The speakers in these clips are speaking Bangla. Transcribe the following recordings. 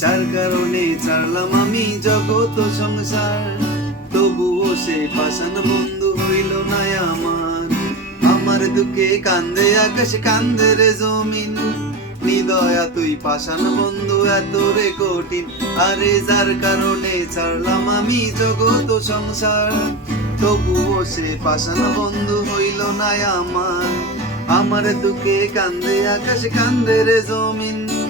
যার কারণে ছাড়লাম আমি জগত সংসার। তবুও সে পাশান বন্ধু হইল না আমার। আমার দুঃখে কান্দে, আকাশ কান্দে রে জমিন। নিদয়া তুই পাশান বন্ধু, এত রে কঠিন। আরে যার কারণে ছাড়লাম আমি জগত সংসার। তবুও সে পাশান বন্ধু হইল না আমার। আমার দুঃখে কান্দে, আকাশ কান্দে রে জমিন।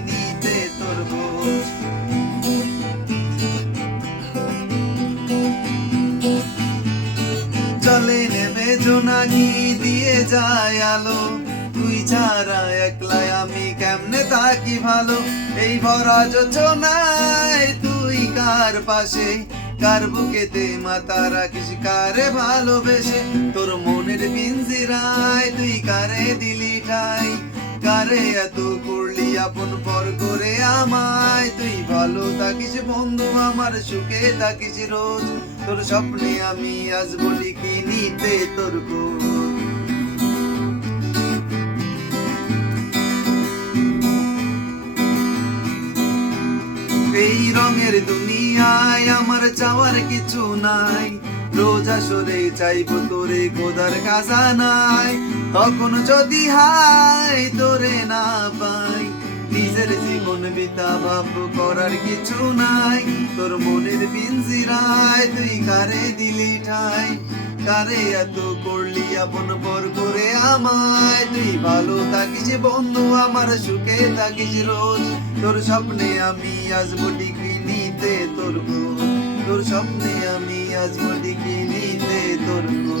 জোনাকি দিয়ে যায় আলো। তুই ছাড়া একলাই আমি কেমনে থাকি ভালো? এই ভরা যোজনায় তুই কার পাশে? কার বুকেতে মাথা রাখিস, কারে ভালোবেসে? তোর মনের পিঞ্জিরায় তুই কারে দিলি ঠাই? কারে এত করলি আপন পর করে আমায়। তুই ভালো থাকিস বন্ধু, আমার সুখে থাকিস রোজ। তোর স্বপ্নে আমি আসব লিখি নিতে তোর। এই রঙের দুনিয়ায় আমার চাওয়ার কিছু নাই। রোজ আসরে চাইব তোরে খোদার খাজানায়। তখন যদি হাই তোরে না পাই নিজের জীবন বিতা ভাব করার কিছু নাই তোর মনের পিঞ্জিরায় তুই কারে দিলি ঠাই কারে এত করলি আপন পর করে আমায় তুই ভালো থাকিস বন্ধু, আমার সুখে থাকিস রোজ তোর স্বপ্নে আমি আসব ডিগ্রি নিতে তোর। তোর স্বপ্নে আমি আসব ডিগ্রি নিতে তোর।